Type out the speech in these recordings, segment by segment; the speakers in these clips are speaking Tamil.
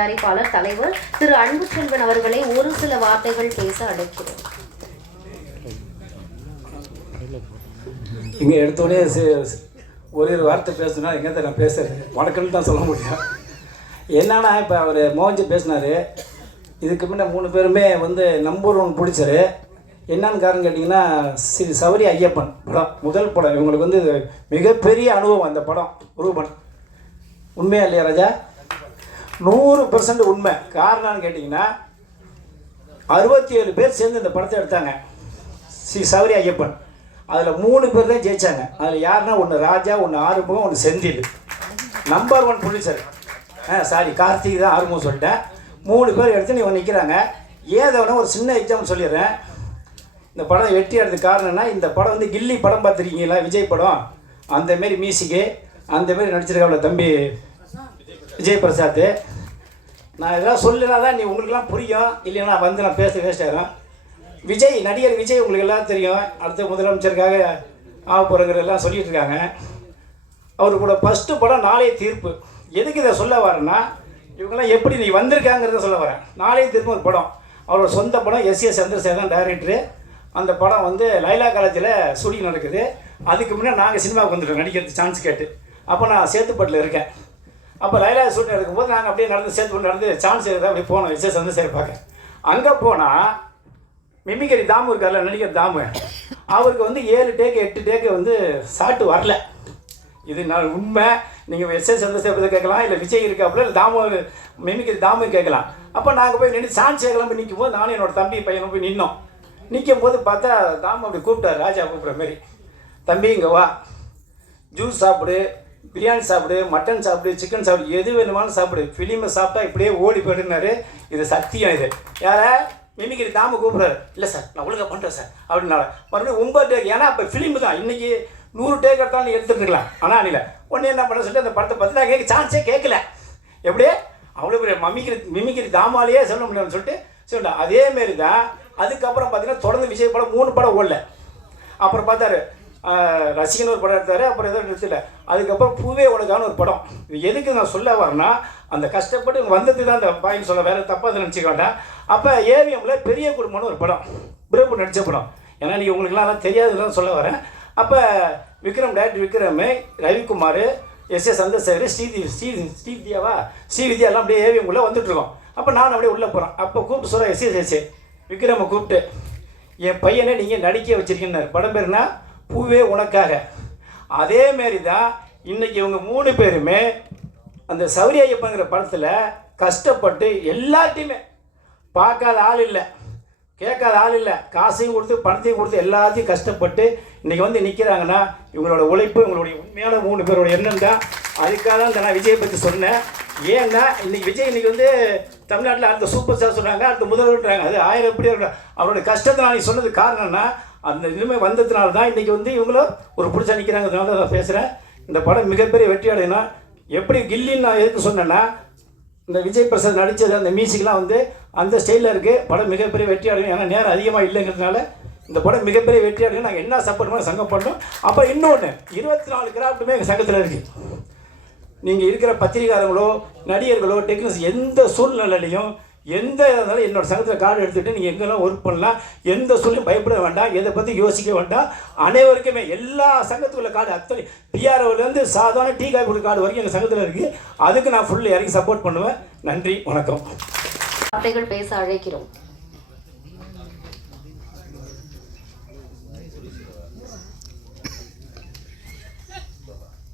தயாரிப்பாளர் தலைவர் திரு அன்பு செல்வன் அவர்களை ஒரு சில வார்த்தைகள் பேச அழைக்கிறோம். இங்கே எடுத்தோடனே ஒரே ஒரு ஒரு வார்த்தை பேசணும்னா எங்கே நான் பேசுகிறேன் வணக்கம்னு தான் சொல்ல முடியும். என்னன்னா இப்போ அவர் மோகன்ஜி பேசினார். இதுக்கு முன்னே மூணு பேருமே வந்து நம்பர் ஒன் பிடிச்சாரு. என்னன்னு காரணம் கேட்டிங்கன்னா ஸ்ரீ சௌரி ஐயப்பன் படம். முதல் படம். இவங்களுக்கு வந்து மிகப்பெரிய அனுபவம் அந்த படம். ரூபன். உண்மையா இல்லையா ராஜா? நூறு பெர்சன்ட் உண்மை. காரணம்னு கேட்டிங்கன்னா அறுபத்தி ஏழு பேர் சேர்ந்து இந்த படத்தை எடுத்தாங்க. ஸ்ரீ சௌரி ஐயப்பன். அதில் மூணு பேர் தான் ஜெயிச்சாங்க. அதில் யாருன்னா ஒன்று ராஜா ஒன்று ஆறுமுகம் ஒன்று செந்தில். நம்பர் ஒன் ப்ரொடியூசர் ஆ சாரி கார்த்திக் தான் ஆறுமுகம் சொல்லிட்டேன். மூணு பேர் எடுத்து நீ நிற்கிறாங்க ஏதோனா ஒரு சின்ன எக்ஸாம்பிள் சொல்லிடுறேன். இந்த படம் வெற்றி எடுத்தது காரணம்னா இந்த படம் வந்து கில்லி படம் பார்த்துருக்கீங்களா? விஜய் படம். அந்த மாரி மியூசிக்கு. அந்தமாரி நடிச்சிருக்காப்ல தம்பி விஜய் பிரசாத் நான் இதெல்லாம் சொல்லினா தான் நீ உங்களுக்குலாம் புரியும். இல்லைன்னா வந்து நான் பேச வேஸ்ட் ஆகிறேன் விஜய் நடிகர் விஜய் உங்களுக்கு எல்லாம் தெரியும். அடுத்த முதலமைச்சருக்காக ஆக போகிறங்கிற எல்லாம் இருக்காங்க. அவர் கூட ஃபஸ்ட்டு படம் நாளைய தீர்ப்பு. எதுக்கு இதை சொல்ல வரேன்னா இவங்கெல்லாம் எப்படி நீ வந்திருக்காங்கிறத சொல்ல வரேன். நாளைய தீர்ப்பு ஒரு படம். அவரோட சொந்த படம் எஸ் ஏ சந்திரசேகரன் டைரக்டரு அந்த படம் வந்து லைலா காலேஜில் ஷூட்டிங் நடக்குது. அதுக்கு முன்னே நாங்கள் சினிமாவுக்கு வந்துட்டோம். நடிக்கிறது சான்ஸ் கேட்டு. அப்போ நான் சேத்துப்பட்டில் இருக்கேன். அப்போ லைலா ஷூட்டிங் இருக்கும்போது நாங்கள் அப்படியே நடந்து சேர்த்து நடந்து சான்ஸ் எடுத்து அப்படியே போனோம். விசேஷம் வந்து சேர்ப்பாங்க பார்க்க. அங்கே போனால் மிமிகரி தாமு இருக்கார்ல நடிகர் தாமு. அவருக்கு வந்து ஏழு டேக்கு எட்டு டேக்கு வந்து சாட்டு வரல. இது நான் உண்மை. நீங்கள் எஸ் எஸ் சேர்ப்பதை கேட்கலாம் இல்லை விஜய் இருக்காப்புல இல்லை தாமு மிமிகரி தாமு கேட்கலாம். அப்போ நாங்கள் போய் நின்று சான்ஸ் கேட்கலாம் போய் நிற்கும் போது நானும் என்னோட தம்பி பையனும் போய் நின்னோம். நிற்கும் போது பார்த்தா தாமு அப்படி கூப்பிட்டார் ராஜா கூப்பிட்ற மாதிரி. தம்பி இங்கே வா. ஜூஸ் சாப்பிடு. பிரியாணி சாப்பிடு மட்டன் சாப்பிடு சிக்கன் சாப்பிடு எது வேணுமாலும் சாப்பிடு. ஃபிலிமை சாப்பிட்டா இப்படியே ஓடி போயிடுனாரு. இது சத்தியம் இது. யாரை? மிமிக்கிரி தாம கூப்பிட்றாரு. இல்லை சார் நான் ஒழுங்காக பண்ணுறேன் சார் அப்படின்னால மறுபடியும் ஒன்பது டேக் ஏன்னா இப்போ ஃபிலிம் தான். இன்றைக்கி நூறு டேக் எடுத்தாலும் நீ எடுத்துருக்கலாம். ஆனால் இல்லை ஒன்று என்ன பண்ண சொல்லிட்டு அந்த படத்தை பற்றி நான் கேட்க சான்ஸே கேட்கல எப்படியே அவ்வளோ பெரிய மமிக்கிரி மிமிக்கிரி தாமாலேயே சொல்ல முடியும்னு சொல்லிட்டு சொல்லிட்டேன் அதேமாரி தான் அதுக்கப்புறம் பார்த்தீங்கன்னா தொடர்ந்து விஜய் படம் மூணு படம் ஓடல. அப்புறம் பார்த்தாரு ரசிகன் ஒரு படம் எடுத்தார் அப்புறம் எதுவும் நிறுத்தல. அதுக்கப்புறம் பூவே உலகான ஒரு படம். இது எதுக்கு நான் சொல்ல வரேன்னா அந்த கஷ்டப்பட்டு வந்தது தான் அந்த பாயிண்ட் சொல்ல வேற தப்பாக அதை நினச்சிக்க வேண்டாம். அப்போ ஏவிஎம்மில் பெரிய குடும்பம்னு ஒரு படம் பிரபு நடித்த படம். ஏன்னா நீங்கள் உங்களுக்குலாம் அதெல்லாம் தெரியாதுன்னு சொல்ல வரேன். அப்போ Vikram director Vikram Ravikumar S A Chandrasekhar Sridhi Sri ஸ்ரீவித்யாவா? ஸ்ரீவித்யா எல்லாம் அப்படியே ஏவிஎம்குள்ளே வந்துட்டுருக்கோம் அப்போ நான் அப்படியே உள்ளே போகிறேன் அப்போ கூப்பிட்டு சொல்கிறேன் எஸ் எஸ் விக்ரமை கூப்பிட்டு என் பையனை நீங்கள் நடிக்க வச்சிருக்கீங்கன்னாரு படம் பேருனா பூவே உனக்காக. அதே மாரி தான் இன்னைக்கு இவங்க மூணு பேருமே அந்த சௌரிய ஐயப்பங்கிற படத்தில் கஷ்டப்பட்டு எல்லாத்தையுமே பார்க்காத ஆள் இல்லை. கேட்காத ஆள் இல்லை. காசையும் கொடுத்து பணத்தையும் கொடுத்து எல்லாத்தையும் கஷ்டப்பட்டு இன்றைக்கி வந்து நிற்கிறாங்கன்னா இவங்களோட உழைப்பு இவங்களுடைய உண்மையான மூணு பேரோட எண்ணம் தான் அதுக்காக தான் இந்த நான் விஜயை பற்றி சொன்னேன். ஏன்னா இன்னைக்கு விஜய் இன்றைக்கி வந்து தமிழ்நாட்டில் அடுத்த சூப்பர் ஸ்டார் சொல்கிறாங்க அடுத்த முதல்வர்ன்றாங்க. அது ஆயிரம் எப்படி அவரோட கஷ்டத்தை நான் சொன்னது காரணம்னா அந்த நிலைமை வந்ததுனால தான் இன்றைக்கி வந்து இவங்களும் ஒரு பிடிச்ச நிற்கிறாங்கிறதுனால நான் பேசுகிறேன் இந்த படம் மிகப்பெரிய வெற்றி அடையணும் எப்படி கில்லின்னு நான் எதுக்கு சொன்னேன்னா இந்த விஜய் பிரசாத் நடித்தது அந்த மியூசிக்லாம் வந்து அந்த ஸ்டைலில் இருக்குது படம் மிகப்பெரிய வெற்றி அடையும். ஏன்னா நேரம் அதிகமாக இல்லைங்கிறதுனால இந்த படம் மிகப்பெரிய வெற்றி அடையும். நாங்கள் என்ன சப்போர்ட் பண்ண சங்கம் பண்ணோம். அப்புறம் இன்னொன்று இருபத்தி நாலு கிராஃப்ட்டுமே எங்கள் சங்கத்தில் இருக்குது நீங்கள் இருக்கிற பத்திரிகாரங்களோ நடிகர்களோ டெக்னீஷியன் எந்த சூழ்நிலையிலையும் எந்த இருந்தாலும் என்னோட சங்கத்தில் கார்டு எடுத்துகிட்டு நீங்கள் எங்கெல்லாம் ஒர்க் பண்ணலாம் எந்த சூழ்நிலையும் பயப்பட வேண்டாம் எதை பற்றி யோசிக்க வேண்டாம். அனைவருக்குமே எல்லா சங்கத்துக்குள்ள கார்டு அத்தனை பிஆர்ஓலேருந்து சாதாரண டீ காய் கொடுக்க கார்டு வரைக்கும் எங்கள் சங்கத்தில் இருக்குது அதுக்கு நான் ஃபுல்லு இறங்கி சப்போர்ட் பண்ணுவேன். நன்றி வணக்கம். வார்த்தைகள் பேச அழைக்கிறோம்.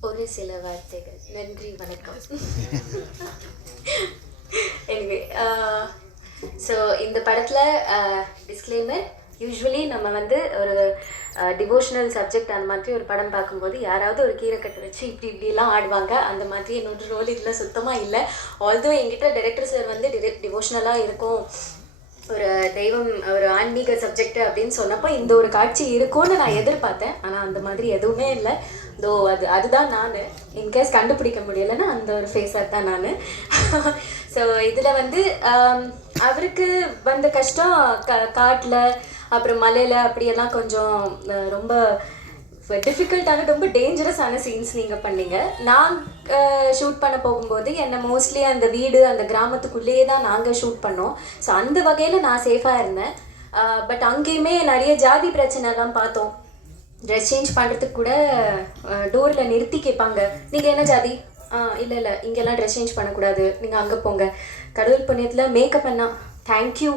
ஒரு சில வார்த்தைகள். நன்றி வணக்கம். Uh, ஸோ இந்த படத்தில் டிஸ்க்ளைமர் யூஸ்வலி நம்ம வந்து ஒரு uh, டிவோஷனல் சப்ஜெக்ட் அந்த மாதிரி ஒரு படம் பார்க்கும்போது யாராவது ஒரு கீரைக்கட்டை வச்சு இப்படி இப்படிலாம் ஆடுவாங்க. அந்த மாதிரி என்னோட ரோல் இதில் சுத்தமாக இல்லை. ஆல்தோ எங்கிட்ட டைரக்டர் சார் வந்து டிவோஷனலாக இருக்கும். ஒரு தெய்வம் ஒரு ஆன்மீக சப்ஜெக்ட் அப்படின்னு சொன்னப்போ இந்த ஒரு காட்சி இருக்கும்னு நான் எதிர்பார்த்தேன். ஆனால் அந்த மாதிரி எதுவுமே இல்லை. தோ அது அதுதான் நான். இன்கேஸ் கண்டுபிடிக்க முடியலைன்னா அந்த ஒரு ஃபேஸாக தான் நான். ஸோ இதில் வந்து um, அவருக்கு வந்த கஷ்டம் க காட்டில் அப்புறம் மலையில் அப்படியெல்லாம் கொஞ்சம் ரொம்ப டிஃபிகல்ட்டான ரொம்ப டேஞ்சரஸான சீன்ஸ் நீங்கள் பண்ணீங்க. நான் ஷூட் பண்ண போகும்போது என்னை மோஸ்ட்லி அந்த வீடு அந்த கிராமத்துக்குள்ளேயே தான் நாங்கள் ஷூட் பண்ணோம். ஸோ அந்த வகையில் நான் சேஃபாக இருந்தேன். பட் அங்கேயுமே நிறைய ஜாதி பிரச்சனைலாம் பார்த்தோம். ட்ரெஸ் சேஞ்ச் பண்ணுறதுக்கு கூட டோரில் நிறுத்தி கேட்பாங்க. நீங்கள் என்ன ஜாதி? ஆ இல்லை இல்லை. இங்கெல்லாம் ட்ரெஸ் சேஞ்ச் பண்ணக்கூடாது. நீங்கள் அங்கே போங்க. கடவுள் புண்ணியத்தில் மேக்கப் பண்ணால் தேங்க்யூ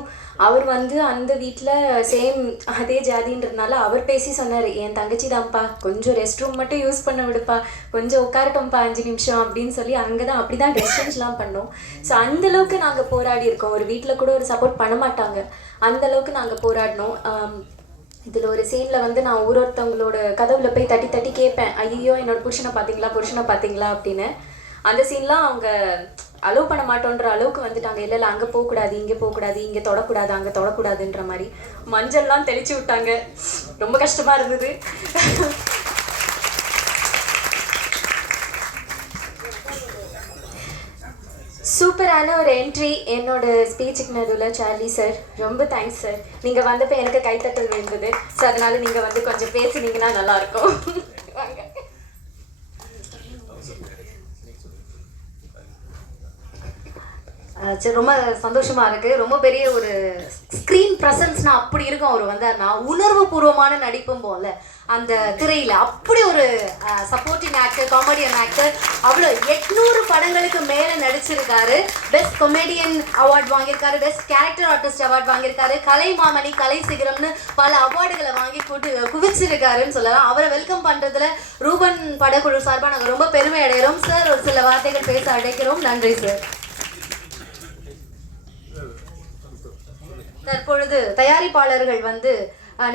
அவர் வந்து அந்த வீட்டில் சேம் அதே ஜாதின்றதுனால அவர் பேசி சொன்னார் என் தங்கச்சி தான்ப்பா கொஞ்சம் ரெஸ்ட் ரூம் மட்டும் யூஸ் பண்ண விடுப்பா கொஞ்சம் உட்காரட்டும்ப்பா அஞ்சு நிமிஷம் அப்படின்னு சொல்லி அங்கே தான் அப்படி தான் ட்ரெஸ் பண்ணோம் ஸோ அந்தளவுக்கு நாங்கள் போராடி இருக்கோம். ஒரு வீட்டில் கூட ஒரு சப்போர்ட் பண்ண மாட்டாங்க. அந்தளவுக்கு நாங்கள் போராடினோம். இதில் ஒரு சீனில் வந்து நான் ஒரு ஒருத்தவங்களோட கதவுல போய் தட்டி தட்டி கேட்பேன். ஐயோ என்னோட புருஷனை பார்த்தீங்களா புருஷனை பார்த்தீங்களா? அப்படின்னு. அந்த சீன்லாம் அவங்க அலோவ் பண்ண மாட்டோன்ற அளவுக்கு வந்துட்டாங்க இல்லை இல்லை அங்கே போகக்கூடாது இங்கே போகக்கூடாது இங்கே தொடக்கூடாது அங்கே தொடக்கூடாதுன்ற மாதிரி மஞ்சள்லாம் தெளிச்சு விட்டாங்க. ரொம்ப கஷ்டமாக இருந்தது. சூப்பரான ஒரு என்ட்ரி என்னோட ஸ்பீச்சுக்கு நடுவில் சார்லி சார் ரொம்ப தேங்க்ஸ் சார் நீங்கள் வந்தப்போ எனக்கு கைத்தட்டல் விழுந்தது. ஸோ அதனால நீங்கள் வந்து கொஞ்சம் பேசினீங்கன்னா நல்லாயிருக்கும் வாங்க அஹ் சரி ரொம்ப சந்தோஷமா இருக்கு. ரொம்ப பெரிய ஒரு ஸ்க்ரீன் ப்ரெசன்ஸ்னா அப்படி இருக்கும் அவர் வந்தார்னா உணர்வு பூர்வமான நடிப்பும் போல அந்த திரையில. அப்படி ஒரு சப்போர்ட்டிங் ஆக்டர் காமெடியன் ஆக்டர் அவ்வளோ எட்நூறு படங்களுக்கு மேலே நடிச்சிருக்காரு. பெஸ்ட் கொமேடியன் அவார்ட் வாங்கியிருக்காரு. பெஸ்ட் கேரக்டர் ஆர்டிஸ்ட் அவார்ட் வாங்கியிருக்காரு. கலை மாமணி கலை சிகரம்னு பல அவார்டுகளை வாங்கி கூட்டு குவிச்சிருக்காருன்னு சொல்லலாம். அவரை வெல்கம் பண்றதுல ரூபன் படக்குழு சார்பாக நாங்கள் ரொம்ப பெருமை அடைகிறோம். சார் ஒரு சில வார்த்தைகள் பேச அடைக்கிறோம் நன்றி சார் தற்பொழுது தயாரிப்பாளர்கள் வந்து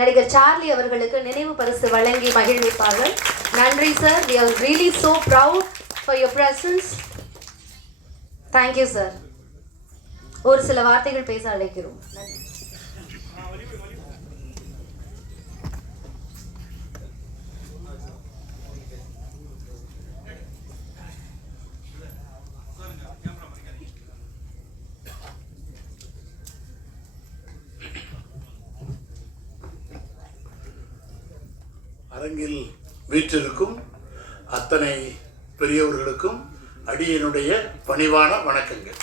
நடிகர் சார்லி அவர்களுக்கு நினைவு பரிசு வழங்கி மகிழ்விப்பார்கள். நன்றி sir we are really so proud for your presence thank you sir ஒரு சில வார்த்தைகள் பேச அழைக்கிறோம். நன்றி. அரங்கில் வீற்றிருக்கும் அத்தனை பெரியவர்களுக்கும் அடியனுடைய பணிவான வணக்கங்கள்.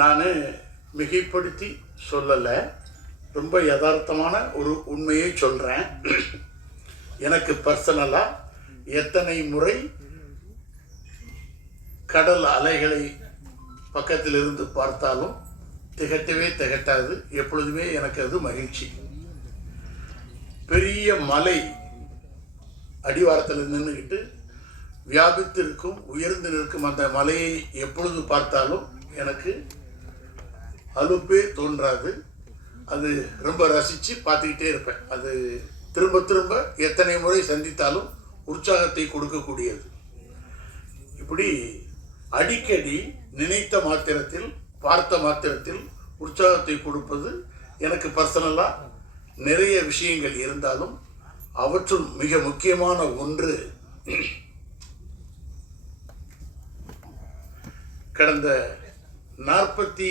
நான் மிகைப்படுத்தி சொல்லலை. ரொம்ப யதார்த்தமான ஒரு உண்மையை சொல்கிறேன் எனக்கு பர்சனலாக எத்தனை முறை கடல் அலைகளை பக்கத்தில் இருந்து பார்த்தாலும் திகட்டவே திகட்டாது. எப்பொழுதுமே எனக்கு அது மகிழ்ச்சி. பெரிய மலை அடிவாரத்தில் நின்றுக்கிட்டு வியாபித்திருக்கும் உயர்ந்து நிற்கும் அந்த மலையை எப்பொழுது பார்த்தாலும் எனக்கு அலுப்பே தோன்றாது. அது ரொம்ப ரசித்து பார்த்துக்கிட்டே இருப்பேன். அது திரும்ப திரும்ப எத்தனை முறை சந்தித்தாலும் உற்சாகத்தை கொடுக்கக்கூடியது. இப்படி அடிக்கடி நினைத்த மாத்திரத்தில் பார்த்த மாத்திரத்தில் உற்சாகத்தை கொடுப்பது எனக்கு பர்சனலாக நிறைய விஷயங்கள் இருந்தாலும் அவற்றுள் மிக முக்கியமான ஒன்று கடந்த நாற்பத்தி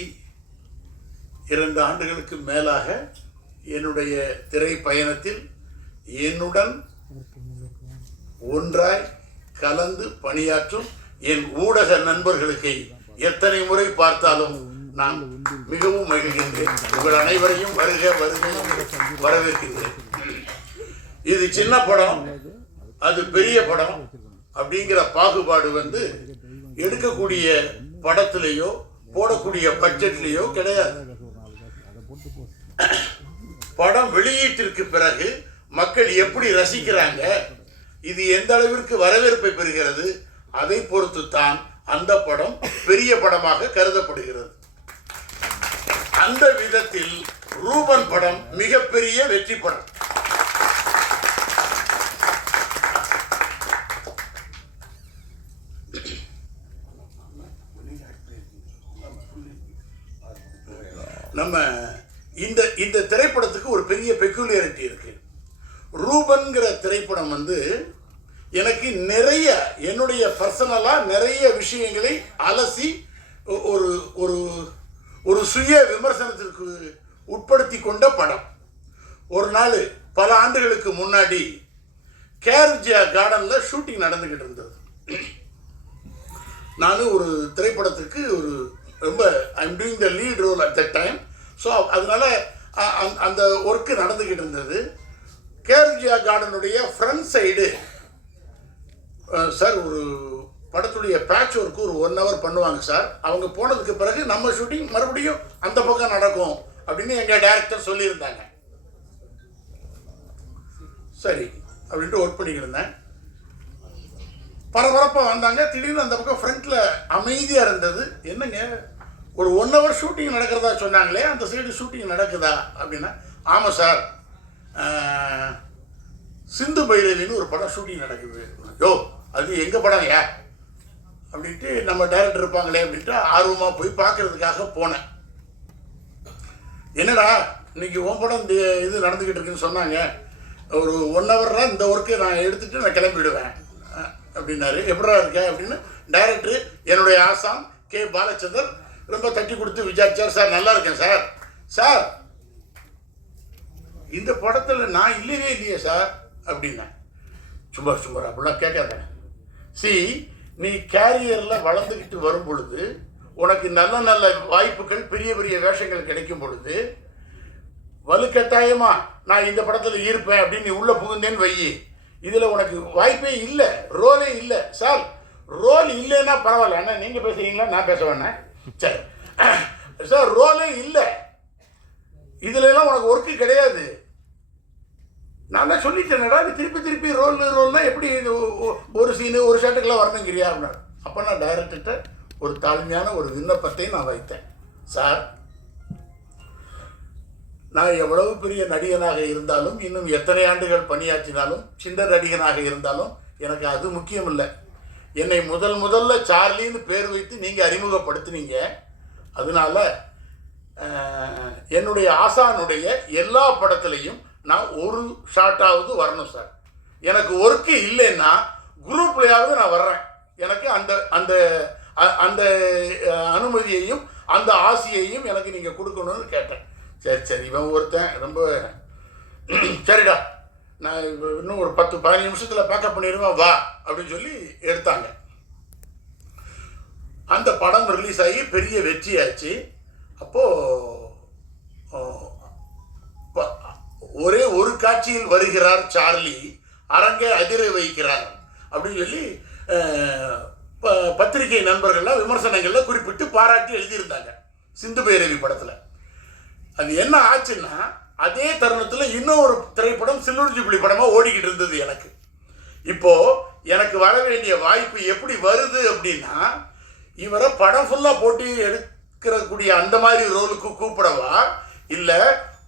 இரண்டு ஆண்டுகளுக்கு மேலாக என்னுடைய திரை பயணத்தில் என்னுடன் ஒன்றாய் கலந்து பணியாற்றும் என் ஊடக நண்பர்களுக்கு எத்தனை முறை பார்த்தாலும் நான் மிகவும் மகிழ்கின்றேன். உங்கள் அனைவரையும் வருக வருக வரவேற்கின்றேன். இது சின்ன படம் அது பெரிய படம் அப்படிங்கிற பாகுபாடு வந்து எடுக்கக்கூடிய படத்திலேயோ போடக்கூடிய பட்ஜெட்லேயோ கிடையாது. படம் வெளியீட்டிற்கு பிறகு மக்கள் எப்படி ரசிக்கிறாங்க இது எந்த அளவிற்கு வரவேற்பை பெறுகிறது அதை பொறுத்து தான் அந்த படம் பெரிய படமாக கருதப்படுகிறது. அந்த விதத்தில் ரூபன் படம் மிகப்பெரிய வெற்றி படம். நம்ம இந்த இந்த திரைப்படத்துக்கு ஒரு பெரிய பெக்குலியாரிட்டி இருக்கு. ரூபன்கிற திரைப்படம் வந்து எனக்கு நிறைய என்னுடைய பர்சனலாக நிறைய விஷயங்களை அலசி ஒ- ஒரு ஒரு ஒரு சுய விமர்சனத்திற்கு உட்படுத்தி கொண்ட படம். ஒரு நாள் பல ஆண்டுகளுக்கு முன்னாடி கேர்ஜியா கார்டனில் ஷூட்டிங் நடந்துக்கிட்டு இருந்தது. நான் ஒரு திரைப்படத்துக்கு ஒரு ரொம்ப I'm doing the lead role at the time so அதனால அந்த- அந்த ஒர்க்கு நடந்துக்கிட்டு இருந்தது. கேர்ஜியா கார்டனுடைய ஃப்ரண்ட் சைடு சார் ஒரு படத்துடைய பேட்ச் ஒர்க்கு ஒரு ஒன் ஹவர் பண்ணுவாங்க சார். அவங்க போனதுக்கு பிறகு நம்ம ஷூட்டிங் மறுபடியும் அந்த பக்கம் நடக்கும் அப்படின்னு எங்கள் டைரக்டர் சொல்லியிருந்தாங்க. சரி அப்படின்ட்டு ஒர்க் பண்ணிக்கிட்டு இருந்தேன். பரபரப்பாக வந்தாங்க. திடீர்னு அந்த பக்கம் ஃப்ரண்ட்டில் அமைதியாக இருந்தது. என்னங்க? ஒரு ஒன் ஹவர் ஷூட்டிங் நடக்கிறதா சொன்னாங்களே அந்த சைடு ஷூட்டிங் நடக்குதா அப்படின்னா ஆமாம் சார். சிந்து பைரவின்னு ஒரு படம் ஷூட்டிங் நடக்குது. யோ அது எங்கள் படம் ஏ அப்படின்ட்டு நம்ம டைரக்டர் இருப்பாங்களே அப்படின்ட்டு ஆர்வமாக போய் பார்க்கறதுக்காக போனேன். என்னடா இன்னைக்கு உன் படம் இந்த இது நடந்துக்கிட்டு இருக்குன்னு சொன்னாங்க. ஒரு ஒன் ஹவர்னா இந்த ஒர்க்கை நான் எடுத்துட்டு நான் கிளம்பிடுவேன். அப்படின்னாரு. எப்படா இருக்க? அப்படின்னு டைரக்டர் என்னுடைய ஆசாம் கே பாலச்சந்தர் ரொம்ப தட்டி கொடுத்து விசாரிச்சார். சார் நல்லா இருக்கேன் சார். சார் இந்த படத்தில் நான் இல்லவே இல்லையே சார். அப்படின்னேன். சும்மா சும்மா அப்படிலாம் கேட்காத. சி நீ கேரியரில் வளர்ந்துக்கிட்டு வரும் பொழுது உனக்கு நல்ல நல்ல வாய்ப்புகள் பெரிய பெரிய வேஷங்கள் கிடைக்கும் பொழுது வலுக்கட்டாயமா நான் இந்த படத்தில் இருப்பேன் அப்படின்னு நீ உள்ள புகுந்தேன்னு வை இதில் உனக்கு வாய்ப்பே இல்லை ரோலே இல்லை. சார் ரோல் இல்லைன்னா பரவாயில்ல. அண்ணா நீங்கள் பேசுறீங்களா? நான் பேச வேணேன் சரி. சார் ரோலே இல்லை. இதுலலாம் உனக்கு ஒர்க்கு கிடையாது. நான் தான் சொல்லிட்டேனடா நீ திருப்பி திருப்பி ரோல் ரோல்னா எப்படி ஒரு சீனு ஒரு ஷாட்டுக்கெல்லாம் வரணுங்கிறியா அப்படின்னா அப்போ நான் டைரக்டர்கிட்ட ஒரு தாழ்மையான ஒரு விண்ணப்பத்தை நான் வைத்தேன். சார் நான் எவ்வளவு பெரிய நடிகனாக இருந்தாலும் இன்னும் எத்தனை ஆண்டுகள் பணியாற்றினாலும் சின்ன நடிகனாக இருந்தாலும் எனக்கு அது முக்கியம் இல்லை என்னை முதல் முதல்ல சார்லின்னு பேர் வைத்து நீங்கள் அறிமுகப்படுத்துனீங்க. அதனால என்னுடைய ஆசானுடைய எல்லா படத்துலையும் நான் ஒரு ஷாட்டாவது வரணும் சார் எனக்கு ஒர்க்கு இல்லைன்னா குரூப்லையாவது நான் வர்றேன். எனக்கு அந்த அந்த அ- அந்த அனுமதியையும் அந்த ஆசையையும் எனக்கு நீங்கள் கொடுக்கணும்னு கேட்டேன். சரி சரி இவன் ஒருத்தன் ரொம்ப சரிடா நான் இன்னும் ஒரு பத்து பதினஞ்சு நிமிஷத்தில் பேக்கப் பண்ணிடுவேன் வா அப்படின்னு சொல்லி எடுத்தாங்க. அந்த படம் ரிலீஸ் ஆகி பெரிய வெற்றி ஆச்சு அப்போது ஒரே ஒரு காட்சியில் வருகிறார் சார்லி அரங்கை அதிர வைக்கிறார் அப்படின்னு சொல்லி ப- பத்திரிகை நண்பர்கள்லாம் விமர்சனங்களில் குறிப்பிட்டு பாராட்டி எழுதியிருந்தாங்க சிந்து பைரவி படத்தில். அது என்ன ஆச்சுன்னா அதே தருணத்தில் இன்னொரு திரைப்படம் சில்லூர் ஜூப்ளி படமாக ஓடிக்கிட்டு இருந்தது எனக்கு. இப்போ எனக்கு வர வேண்டிய வாய்ப்பு எப்படி வருது அப்படின்னா இவரை படம் ஃபுல்லாக போட்டி எடுக்கிறக்கூடிய அந்த மாதிரி ரோலுக்கு கூப்பிடவா? இல்லை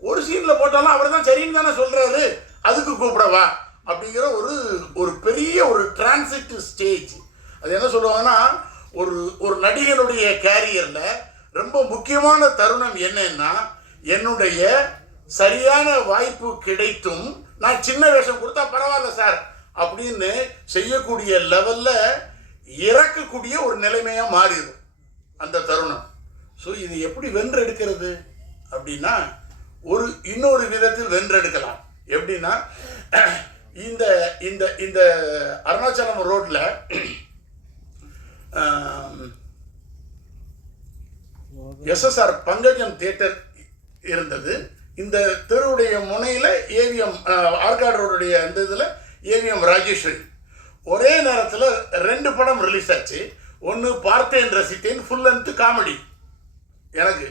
ஒரு சீனில் போட்டாலும் அவர் தான் சரின்னு தானே சொல்கிறாரு அதுக்கு கூப்பிடவா? அப்படிங்கிற ஒரு ஒரு பெரிய ஒரு டிரான்சிட் ஸ்டேஜ் அது என்ன சொல்லுவாங்கன்னா ஒரு ஒரு நடிகனுடைய கேரியரில் ரொம்ப முக்கியமான தருணம் என்னன்னா என்னுடைய சரியான வாய்ப்பு கிடைத்தும் நான் சின்ன வேஷம் கொடுத்தா பரவாயில்ல சார் அப்படின்னு செய்யக்கூடிய லெவலில் இறக்கக்கூடிய ஒரு நிலைமையாக மாறிடும் அந்த தருணம். ஸோ இது எப்படி வென்றெடுக்கிறது அப்படின்னா ஒரு இன்னொரு விதத்தில் வென்றெடுக்கலாம். எப்படின்னா இந்த இந்த இந்த அருணாச்சலம் ரோட்டில் எஸ்எஸ்ஆர் பங்கஜம் தியேட்டர் இருந்தது. இந்த தெருவுடைய முனையில் ஏவிஎம் ஆர்காட் ரோடுடைய அந்த இதில் ஏவிஎம் ராஜேஸ்வரி. ஒரே நேரத்தில் ரெண்டு படம் ரிலீஸ் ஆச்சு. ஒன்று பார்த்தேன் ரசித்தேன் ஃபுல் லென்த்து காமெடி எனக்கு.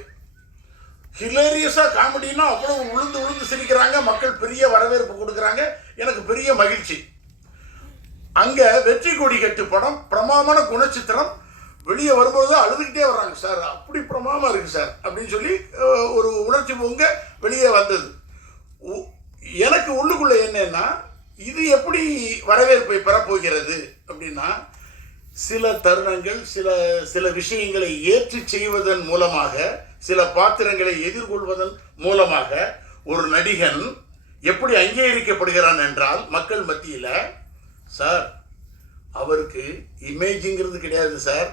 ஹிலேரியஸாக காமெடினா அவ்வளோ உளுந்து உளுந்து சிரிக்கிறாங்க மக்கள் பெரிய வரவேற்பு கொடுக்குறாங்க. எனக்கு பெரிய மகிழ்ச்சி. அங்கே வெற்றி கொடி கட்டு படம் பிரமாமான குணச்சித்திரம். வெளியே வரும்போது அழுதுகிட்டே வர்றாங்க சார் அப்படி பிரமாமா இருக்குது சார் அப்படின்னு சொல்லி ஒரு உணர்ச்சி பொங்க வெளியே வந்தது. உ- எனக்கு உள்ளுக்குள்ளே என்னன்னா இது எப்படி வரவேற்பை பெறப்போகிறது அப்படின்னா சில தருணங்கள் சில சில விஷயங்களை ஏற்றி செய்வதன் மூலமாக சில பாத்திரங்களை எதிர்கொள்வதன் மூலமாக ஒரு நடிகன் எப்படி அங்கீகரிக்கப்படுகிறான் என்றால் மக்கள் மத்தியில் சார் அவருக்கு இமேஜிங்கிறது கிடையாது சார்.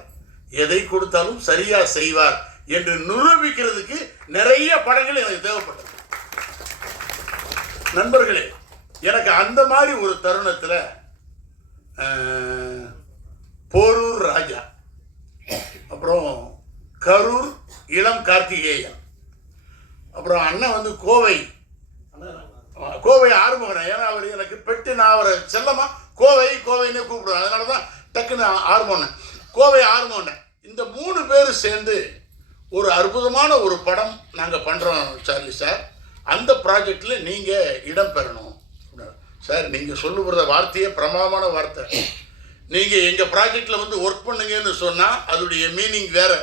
எதை கொடுத்தாலும் சரியாக செய்வார் என்று நிரூபிக்கிறதுக்கு நிறைய படங்கள் எனக்கு தேவைப்பட்டது. நண்பர்களே எனக்கு அந்த மாதிரி ஒரு தருணத்தில் போரூர் ராஜா அப்புறம் கரூர் இளம் கார்த்திகேயன். அப்புறம் அண்ணன் வந்து கோவை. கோவை ஆறுமுகன். ஏன்னா அவர் எனக்கு பெட்டு நான் அவரை செல்லமா? கோவை கோவைன்னே கூப்பிடுவேன் அதனால தான் டக்குன்னு ஆறுமுகன். கோவை ஆறுமுகன். இந்த மூணு பேர் சேர்ந்து ஒரு அற்புதமான ஒரு படம் நாங்கள் பண்ணுறோம் சார்லி சார். அந்த ப்ராஜெக்டில் நீங்கள் இடம் பெறணும். சார் நீங்கள் சொல்லுகிற வார்த்தையே பிரமாதமான வார்த்தை. நீங்கள் எங்கள் ப்ராஜெக்டில் வந்து ஒர்க் பண்ணுங்கன்னு சொன்னால் அதோடைய மீனிங் வேறு.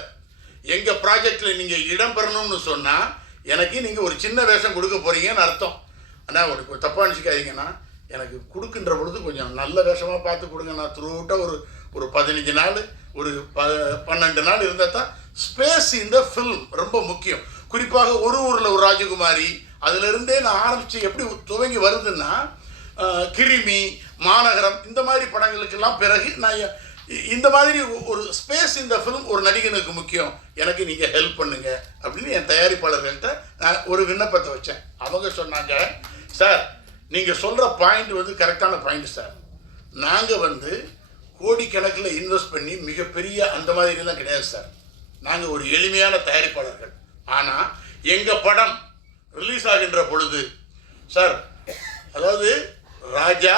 எங்கள் ப்ராஜெக்டில் நீங்கள் இடம் பெறணும்னு சொன்னால் எனக்கு நீங்கள் ஒரு சின்ன வேஷம் கொடுக்க போகிறீங்கன்னு அர்த்தம். ஆனால் ஒரு தப்பாக நினச்சிக்காதீங்கன்னா எனக்கு கொடுக்குன்ற பொழுது கொஞ்சம் நல்ல வேஷமாக பார்த்து கொடுங்க. நான் த்ரூட்டாக ஒரு ஒரு பதினஞ்சு நாள் ஒரு ப பன்னெண்டு நாள் இருந்தால் தான் ஸ்பேஸ் இந்த ஃபில்ம் ரொம்ப முக்கியம். குறிப்பாக ஒரு ஊரில் ஒரு ராஜகுமாரி அதிலிருந்தே நான் ஆரம்பித்து எப்படி துவங்கி வருதுன்னா கிருமி மாநகரம் இந்த மாதிரி படங்களுக்கெல்லாம் பிறகு நான் இந்த மாதிரி ஒரு ஸ்பேஸ் இந்த ஃபிலிம் ஒரு நடிகனுக்கு முக்கியம். எனக்கு நீங்கள் ஹெல்ப் பண்ணுங்க அப்படின்னு என் தயாரிப்பாளர்கள்ட்ட நான் ஒரு விண்ணப்பத்தை வச்சேன். அவங்க சொன்னாங்க சார் நீங்கள் சொல்கிற பாயிண்ட் வந்து கரெக்டான பாயிண்ட் சார். நாங்கள் வந்து கோடிக்கணக்கில் இன்வெஸ்ட் பண்ணி மிகப்பெரிய அந்த மாதிரிலாம் கிடையாது சார். நாங்கள் ஒரு எளிமையான தயாரிப்பாளர்கள். ஆனால் எங்கள் படம் ரிலீஸ் ஆகின்ற பொழுது சார் அதாவது ராஜா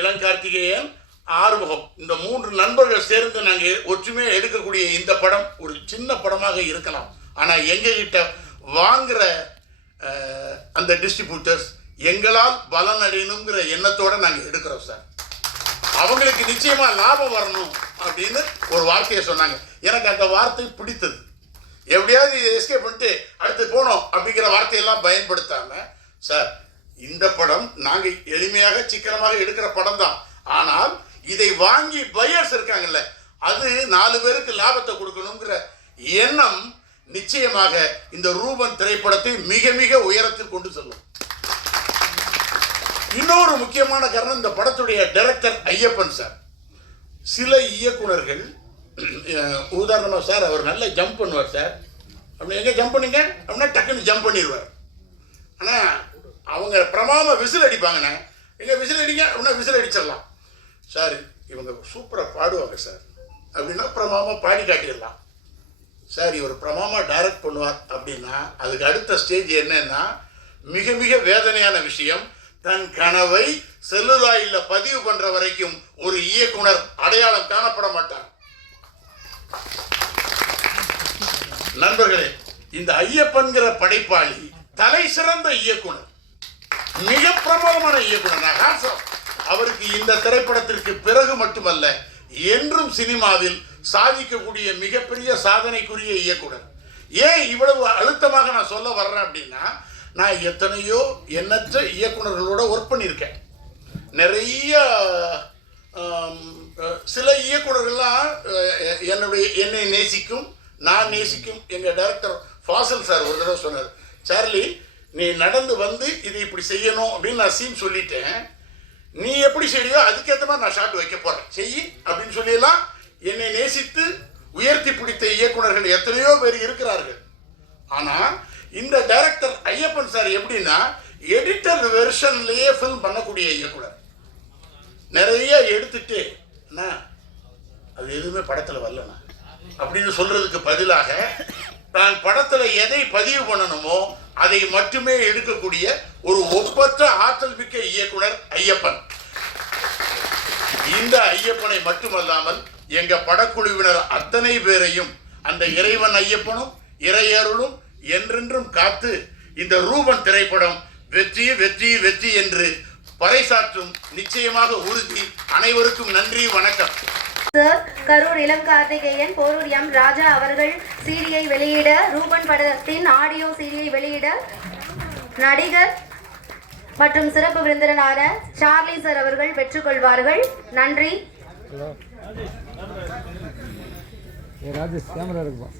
இளங்கார்த்திகேயன் ஆறுமுகம். இந்த மூன்று நண்பர்கள் சேர்ந்து நாங்கள் ஒற்றுமையாக எடுக்கக்கூடிய இந்த படம் ஒரு சின்ன படமாக இருக்கலாம். ஆனால் எங்ககிட்ட வாங்குகிற அந்த டிஸ்ட்ரிபியூட்டர்ஸ் எங்களால் பலன் அடையணுங்கிற எண்ணத்தோடு நாங்கள் எடுக்கிறோம் சார். அவங்களுக்கு நிச்சயமாக லாபம் வரணும் அப்படின்னு ஒரு வார்த்தையை சொன்னாங்க. எனக்கு அந்த வார்த்தை பிடித்தது. எப்படியாவது எஸ்கேப் பண்ணிட்டு அடுத்து போனோம் அப்படிங்கிற வார்த்தையெல்லாம் பயன்படுத்தாமல் சார் இந்த படம் நாங்கள் எளிமையாக சிக்கனமாக எடுக்கிற படம் தான் ஆனால் இதை வாங்கி பையர்ஸ் இருக்காங்கல்ல அது நாலு பேருக்கு லாபத்தை கொடுக்கணுங்கிற எண்ணம் நிச்சயமாக இந்த ரூபன் திரைப்படத்தை மிக மிக உயரத்தில் கொண்டு செல்லும். இன்னொரு முக்கியமான காரணம் இந்த படத்துடைய டைரக்டர் ஐயப்பன் சார் சில இயக்குனர்கள் உதாரணமாக சார் அவர் நல்லா ஜம்ப் பண்ணுவார் சார் அப்படி எங்கே ஜம்ப் பண்ணுங்க? அப்படின்னா டக்குன்னு ஜம்ப் பண்ணிடுவார். ஆனால் அவங்க பிரமாம விசில் அடிப்பாங்கண்ணே. எங்கே விசில் அடிங்க அப்படின்னா விசில் அடிச்சிடலாம். சார் இவங்க சூப்பராக பாடுவாங்க சார். அப்படின்னா பிரமாமா பாடி காட்டிடலாம். சார் இவர் பிரமாமா டைரக்ட் பண்ணுவார் அப்படின்னா அதுக்கு அடுத்த ஸ்டேஜ் என்னன்னா மிக மிக வேதனையான விஷயம் தன் கனவை செல்லுலாயில் பதிவு பண்ணுற வரைக்கும் ஒரு இயக்குனர் அடையாளம் காணப்பட மாட்டார். நண்பர்களே இந்த ஐயப்பன்கிற படைப்பாளி தலை சிறந்த இயக்குனர் மிக பிரபலமான இயக்குனர் நான் hats. அவருக்கு இந்த திரைப்படத்திற்கு பிறகு மட்டுமல்ல என்றும் சினிமாவில் சாதிக்கக்கூடிய மிகப்பெரிய சாதனைக்குரிய இயக்குனர். ஏன் இவ்வளவு அழுத்தமாக நான் சொல்ல வர்றேன் அப்படின்னா நான் எத்தனையோ எண்ணற்ற இயக்குனர்களோட ஒர்க் பண்ணியிருக்கேன். நிறைய சில இயக்குனர்கள்லாம் என்னுடைய என்னை நேசிக்கும் நான் நேசிக்கும் எங்கள் டைரக்டர் ஃபாசல் சார் ஒரு தடவை சொன்னார் சார்லி நீ நடந்து வந்து இதை இப்படி செய்யணும் அப்படின்னு நான் சீன் சொல்லிட்டேன். நீ எப்படி செய்யோ அதுக்கேற்ற மாதிரி நான் ஷாட் வைக்க போகிறேன் செய் அப்படின்னு சொல்லியெல்லாம் என்னை நேசித்து உயர்த்தி பிடித்த இயக்குனர்கள் எத்தனையோ பேர் இருக்கிறார்கள். ஆனால் இந்த டைரக்டர் ஐயப்பன் சார் எப்படின்னா எடிட்டர் வெர்ஷன்லேயே ஃபில்ம் பண்ணக்கூடிய இயக்குனர். நிறைய எடுத்துட்டு என்ன அது எதுவுமே படத்தில் வரலண்ணா. அப்படின்னு சொல்கிறதுக்கு பதிலாக தான் படத்தில் எதை பதிவு பண்ணணுமோ அதை மட்டுமே எடுக்கக்கூடிய ஒரு ஒப்பற்ற ஆற்றல் மிக்க இயக்குனர் ஐயப்பன். இந்த ஐயப்பனை மட்டுமல்லாமல் எங்க படக்குழுவினர் அத்தனை பேரையும் அந்த இறைவன் ஐயப்பனும் இறையருளும் என்றென்றும் காத்து இந்த ரூபன் திரைப்படம் வெற்றி வெற்றி வெற்றி என்று பறைசாற்றும் நிச்சயமாக உறுதி. அனைவருக்கும் நன்றி வணக்கம். சார் கரூர் இளம் கார்த்திகேயன் போரூர் எம் ராஜா அவர்கள் சீரியை வெளியிட ரூபன் படத்தின் ஆடியோ சீரியை வெளியிட நடிகர் மற்றும் சிறப்பு விருந்தினரான சார்லி சார் அவர்கள் பெற்றுக்கொள்வார்கள் நன்றி. ராஜேஷ் கேமரா இருக்குப்பா